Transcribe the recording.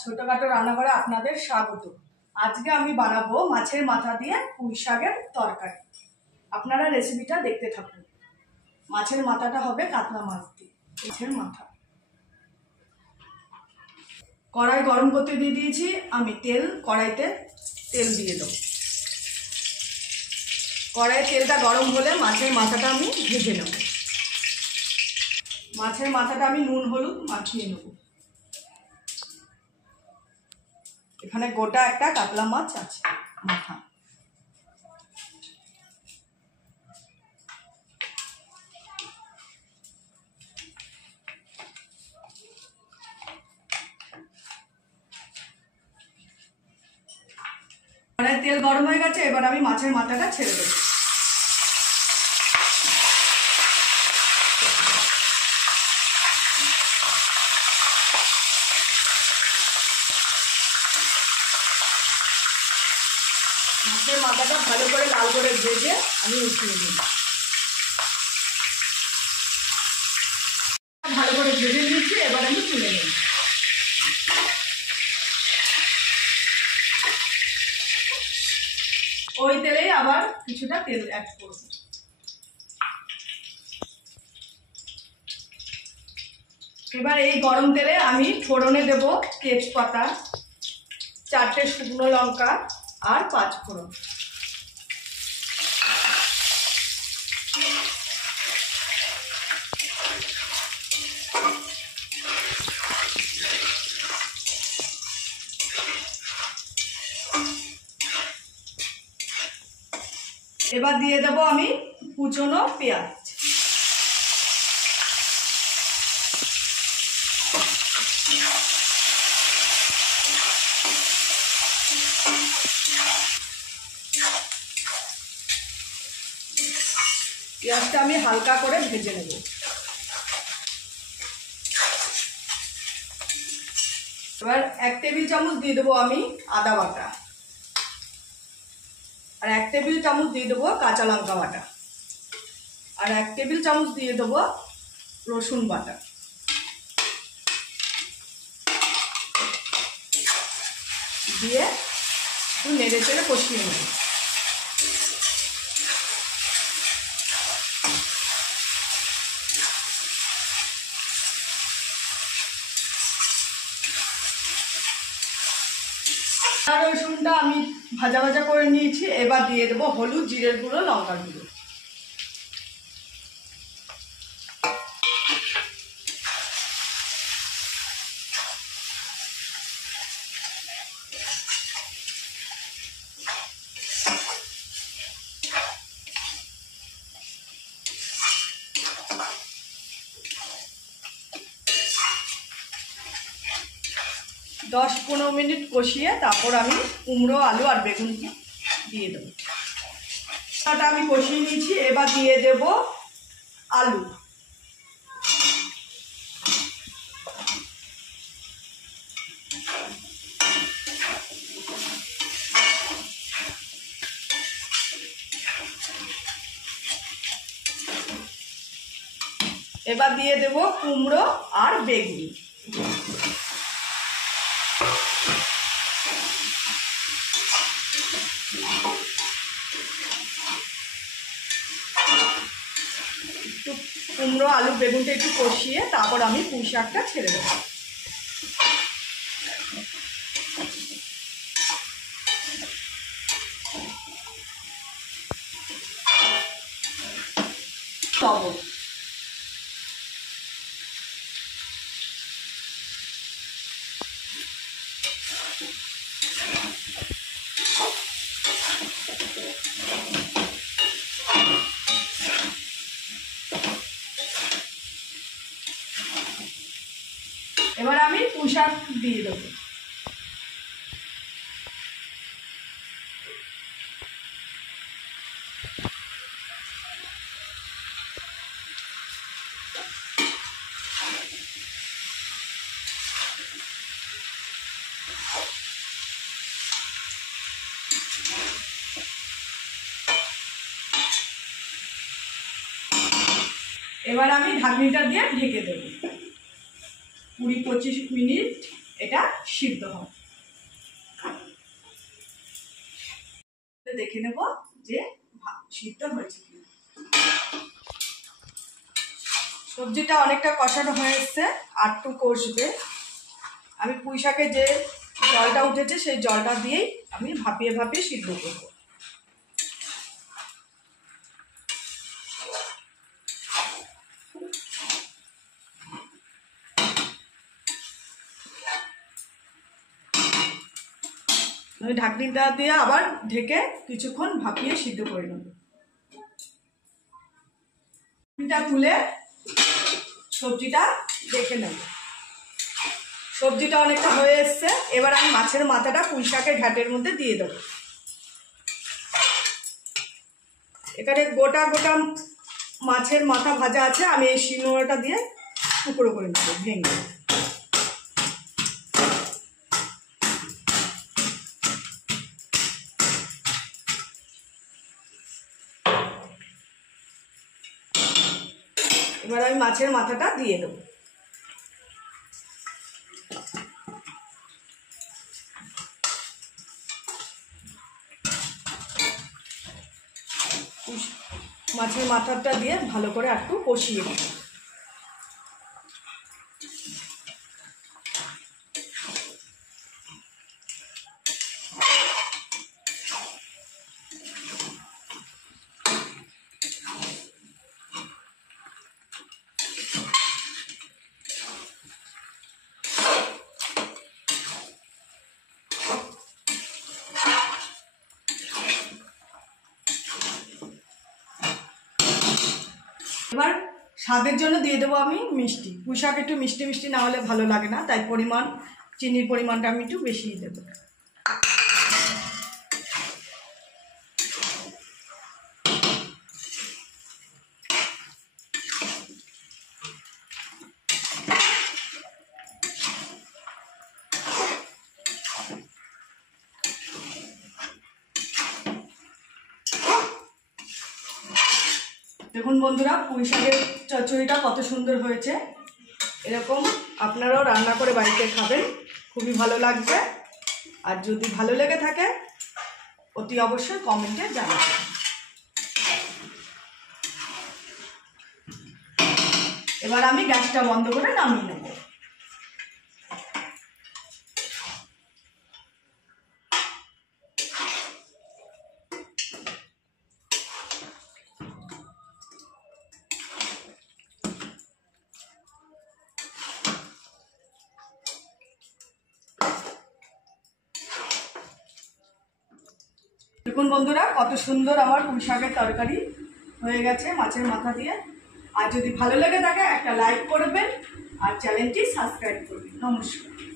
ছোটখাটো রান্নাঘরে আপনাদের স্বাগত। আজকে আমি বানাবো মাছের মাথা দিয়ে পুঁই শাকের তরকারি। আপনারা রেসিপিটা দেখতে থাকুন। মাছের মাথাটা হবে কাতলা মাছ দিয়ে। মাছের মাথা কড়াই গরম করতে দিয়ে দিয়েছি আমি কড়াইতে তেল দিয়ে দেবো। কড়াইয়ে তেলটা গরম হলে মাছের মাথাটা আমি ভেজে নেব। মাছের মাথাটা আমি নুন হলুদ মাখিয়ে নেব। এখানে গোটা একটা কাতলা মাছ আছে মাথা। তেল গরম হয়ে গেছে, এবার আমি মাছের মাথাটা ছেড়ে দেবো। মাছের মাথাটা ভালো করে লাল করে ভেজে আমি উঠিয়ে নিই। ভালো করে ভেজে নিয়েছি, এবার আমি তুলে নিই। ওই তেলেই আবার কিছুটা তেল অ্যাড করব। এবার এই গরম তেলে আমি ফোড়নে দেব তেজপাতা, 4টে শুকনো লঙ্কা আর 5 ফোড়ন। এবার দিয়ে দেব আমি কুচনো পেঁয়াজ। পেঁয়াজটা আমি হালকা করে ভেজে নেব। এবার 1 টেবিল চামচ দিয়ে দেবো আমি আদা বাটা, আর 1 টেবিল চামচ দিয়ে দেবো কাঁচা লঙ্কা বাটা, আর 1 টেবিল চামচ দিয়ে দেবো রসুন বাটা। দিয়ে একটু নেড়ে চেড়ে কষিয়ে নেব। রসুনটা আমি ভাজা ভাজা করে নিয়েছি। এবার দিয়ে দেবো হলুদ, জিরের গুঁড়ো, লঙ্কার গুঁড়ো। দশ 15 মিনিট কষিয়ে তারপর আমি কুমড়ো, আলু আর বেগুন দিয়ে দেবো। এটা আমি কষিয়ে নিয়েছি। এবার দিয়ে দেব আলু। এবার দিয়ে দেব কুমড়ো আর বেগুন। কুমড়ো, আলু, বেগুনটা একটু কষিয়ে তারপর আমি পুঁই শাকটা ছেড়ে দেবো। এবার আমি পুঁই শাক দিয়ে দেবো। এবার আমি ঢাকনিটা দিয়ে ঢেকে দেব 20-25 মিনিট। এটা সিদ্ধ হয়। দেখে নেব যে সিদ্ধ হয়েছে কিনা। সবজিটা অনেকটা কষানো হয়ে এসছে, আর একটু কষবে। আমি পুঁই শাকে যে জলটা উঠেছে সেই জলটা দিয়েই আমি ভাপিয়ে ভাপিয়ে সিদ্ধ করবো। আমি ঢাকনিটা দিয়ে আবার ঢেকে কিছুক্ষণ ভাপিয়ে সিদ্ধ করে নেব। তুলে সবজিটা দেখে নেব। সবজিটা অনেকটা হয়ে এসছে, এবার আমি মাছের মাথাটা পুঁই শাকের ঘাটের মধ্যে দিয়ে দেবো। এখানে গোটা গোটা মাছের মাথা ভাজা আছে, আমি এই শিলনোড়াটা দিয়ে টুকরো করে নেব ভেঙে। এবার আমি মাছের মাথাটা দিয়ে দেবো। মাছের মাথাটা দিয়ে ভালো করে একটু কষিয়ে দেবো। এবার স্বাদের জন্য দিয়ে দেবো আমি মিষ্টি। পুঁই শাক একটু মিষ্টি মিষ্টি না হলে ভালো লাগে না, তাই চিনির পরিমাণটা আমি একটু বেশিই দেবো। দেখুন বন্ধুরা, পুঁই শাকের চচ্চড়িটা কত সুন্দর হয়েছে। এরকম আপনারাও রান্না করে বাড়িতে খাবেন, খুবই ভালো লাগবে। আর যদি ভালো লেগে থাকে অতি অবশ্যই কমেন্টে জানাবেন। এবার আমি গ্যাসটা বন্ধ করে নামিয়ে নেব। দেখুন বন্ধুরা, কত সুন্দর আমার পুঁই শাকের তরকারি হয়ে গেছে মাছের মাথা দিয়ে। আর যদি ভালো লেগে থাকে একটা লাইক করবেন আর চ্যানেলটি সাবস্ক্রাইব করবেন। নমস্কার।